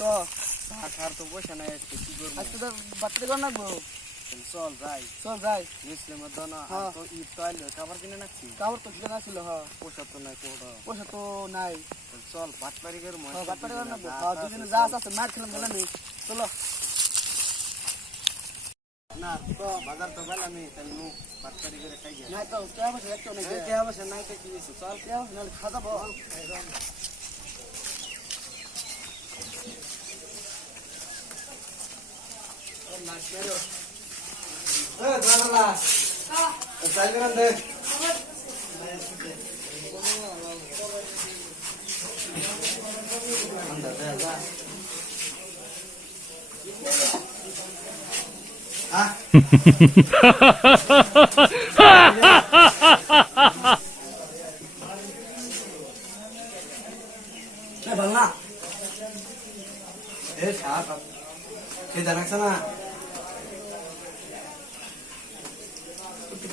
তো আর তো বসে নাই আজকে কি করব আজকে তো বাচ্চাদের ঘর নাকবো চল যাই মুসলিমের দনা তো ঈদ তো আইলো খাবার কিনে নাকি খাবার তো কিনে ছিল হ্যাঁ পয়সা তো নাই চল বাটপারি করে বাটপারি করে নাকবো দুদিনে যা আছে মার খেলাম বলে নেই চলো না তো বাজার তো গেলাম আমি তাই নু বাটপারি করে খাই না তো কে বসে একটু নাই কে বসে নাই তো কি হইছে চল কে নালে খাওয়া যাবো বাংলা জানাচ্ছে না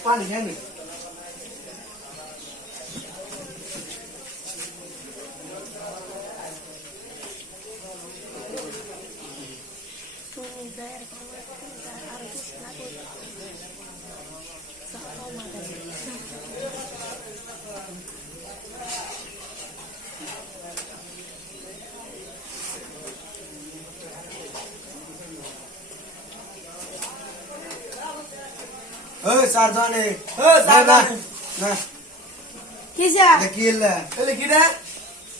পানি খাই চারজনে না কিসা কি এলে কি রে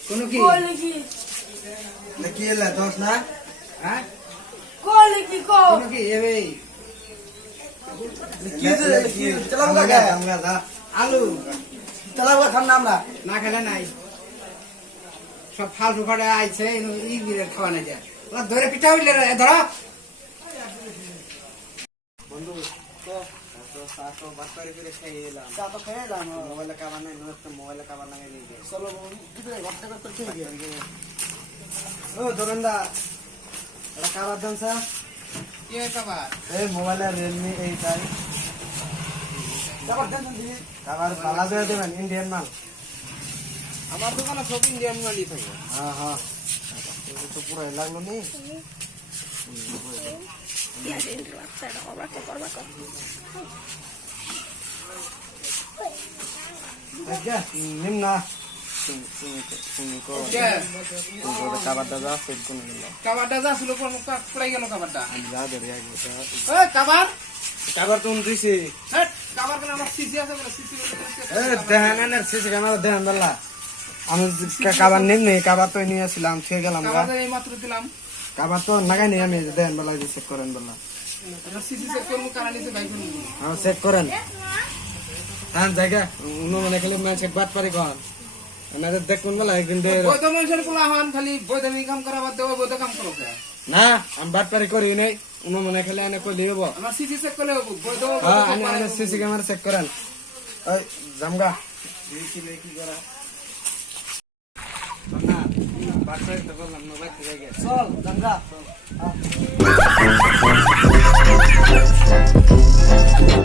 কোন কি কি এলে দোষ না হ্যাঁ কোলি কি কো কোন কি এবে কি রে কি চালাবো কাকা আমরা দা আলু চালাবো খাম না আমরা না খেলে নাই সব ফালতু খাড়া আইছে ই বিরের খাওয়া নাই যা ওরা ধরে পিঠা হইলে ধরো বন্ধু তো সাতো বাটপারি করে খেয়ে এলাম সাতো খেয়ে এলাম মোবাইলে কাবার নাই নতুন মোবাইলে কাবার লাগে নিয়ে গিয়ে চলো কি করে ঘরটা করতে খেয়ে গিয়ে ও দোকানদা এটা কাবার দেন স্যার কি খাবার এই মোবাইলে রিয়েলমি 8i কাবার দেন দিন কাবার ভালো করে দেবেন ইন্ডিয়ান মাল আমার দোকানে সব ইন্ডিয়ান মালই থাকে হ্যাঁ হ্যাঁ তো পুরো লাগলো নি নিম্না খাবারটা যা ফেল কোন খাবারটা যা ছিল পড়ে গেল খাবারটা খাবার তো দিছি খাবার কেন আমার সিসি আছে বলে সিসি দেহান সিসি ক্যামেরা দেহান বললা আমি খাবার নিমনি খাবার তো নিয়ে আসছিলাম খেয়ে গেলাম এই মাত্র দিলাম খাবার তো নাগাই নি আমি দেহান বলা চেক করেন বললা সিসি চেক করবো কারা নিতে বাইক হ্যাঁ চেক করেন হ্যাঁ জায়গা উনো মনে খালি ম্যাচ বাদ পারি কন আমাদের দেখুন বলা একদিন দে বৈধ মানুষের কোলা হন খালি বৈধ কাম করা বাদ দেবো বৈধ কাম করো না আমি বাদ পারি করি নাই উনো মনে খালি এনে কই লিব আমার সিসি চেক করলে বৈধ হ্যাঁ আনে সিসি ক্যামেরা চেক করেন ওই জামগা কি করা না বাদ পারি তো বললাম মোবাইল থেকে চল জামগা